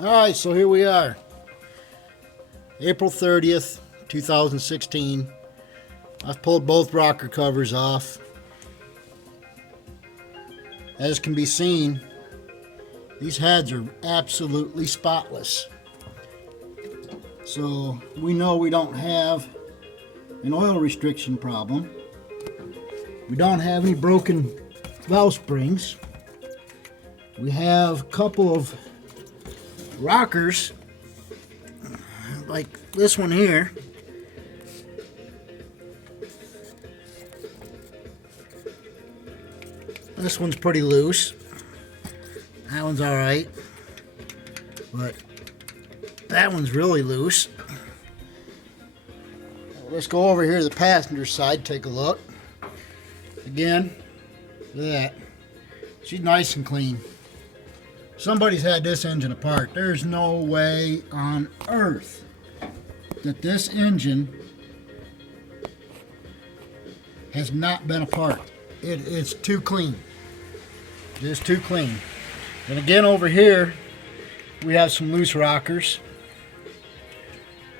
Alright, so here we are. April 30th, 2016. I've pulled both rocker covers off. As can be seen, these heads are absolutely spotless. So we know we don't have an oil restriction problem. We don't have any broken valve springs. We have a couple of rockers like this one here. This one's pretty loose. That one's alright. But that one's really loose. Let's go over here to the passenger side, take a look. Again, look at that. She's nice and clean. Somebody's had this engine apart. There's no way on earth that this engine has not been apart. It's too clean. It is too clean. And again, over here, we have some loose rockers.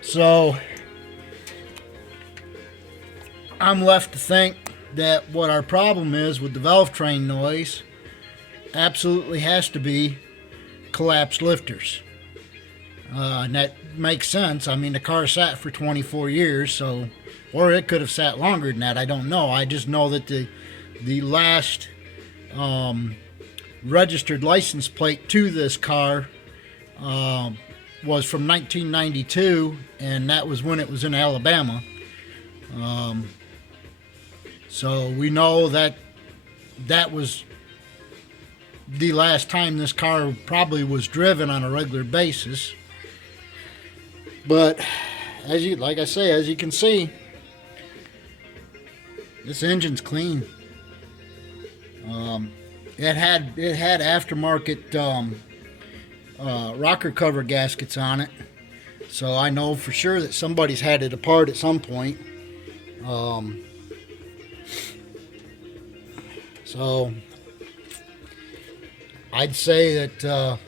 So I'm left to think that what our problem is with the valve train noise absolutely has to be collapsed lifters. And that makes sense. I mean, the car sat for 24 years, so, or it could have sat longer than that. I don't know. I just know that the last registered license plate to this car was from 1992, and that was when it was in Alabama. So we know that that was the last time this car probably was driven on a regular basis. But like I say, as you can see, this engine's clean. It had aftermarket rocker cover gaskets on it, so I know for sure that somebody's had it apart at some point. So I'd say that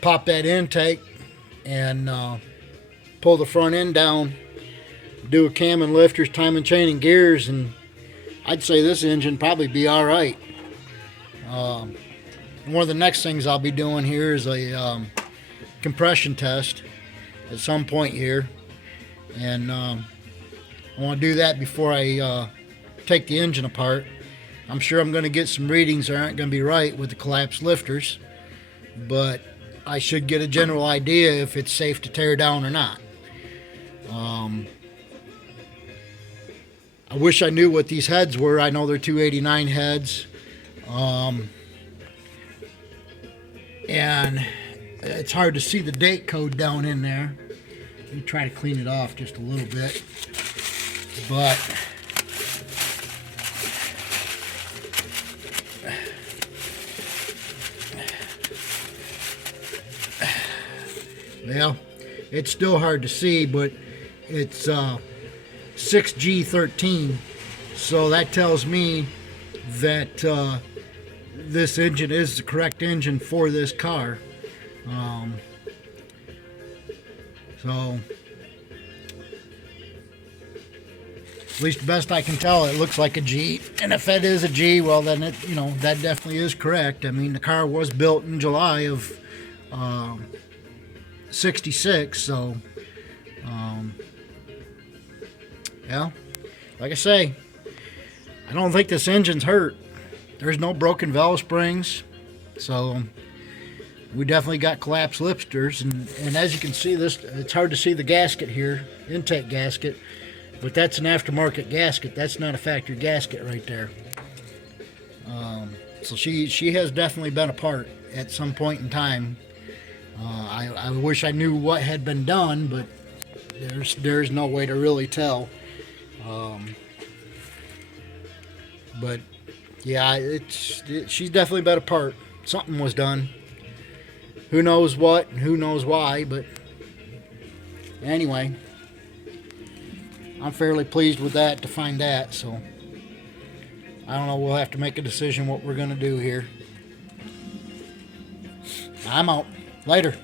pop that intake and pull the front end down, do a cam and lifters, time and chain and gears, and I'd say this engine probably be all right. One of the next things I'll be doing here is a compression test at some point here, and I want to do that before I take the engine apart. I'm sure I'm going to get some readings that aren't going to be right with the collapsed lifters, but I should get a general idea if it's safe to tear down or not. I wish I knew what these heads were. I know they're 289 heads. And it's hard to see the date code down in there. Let me try to clean it off just a little bit. But well, it's still hard to see, but it's 6G13, so that tells me that this engine is the correct engine for this car. So at least the best I can tell, it looks like a G, and if it is a G, well then it, that definitely is correct. I mean, the car was built in July of 66, so yeah, like I say, I don't think this engine's hurt. There's no broken valve springs, so we definitely got collapsed lifters, and as you can see, this, it's hard to see the gasket here, intake gasket, but that's an aftermarket gasket. That's not a factory gasket right there. So she has definitely been apart at some point in time. I wish I knew what had been done, but there's no way to really tell. But yeah, she's definitely been apart. Something was done. Who knows what and who knows why, but anyway, I'm fairly pleased with that to find that. So I don't know, we'll have to make a decision what we're going to do here. I'm out. Later.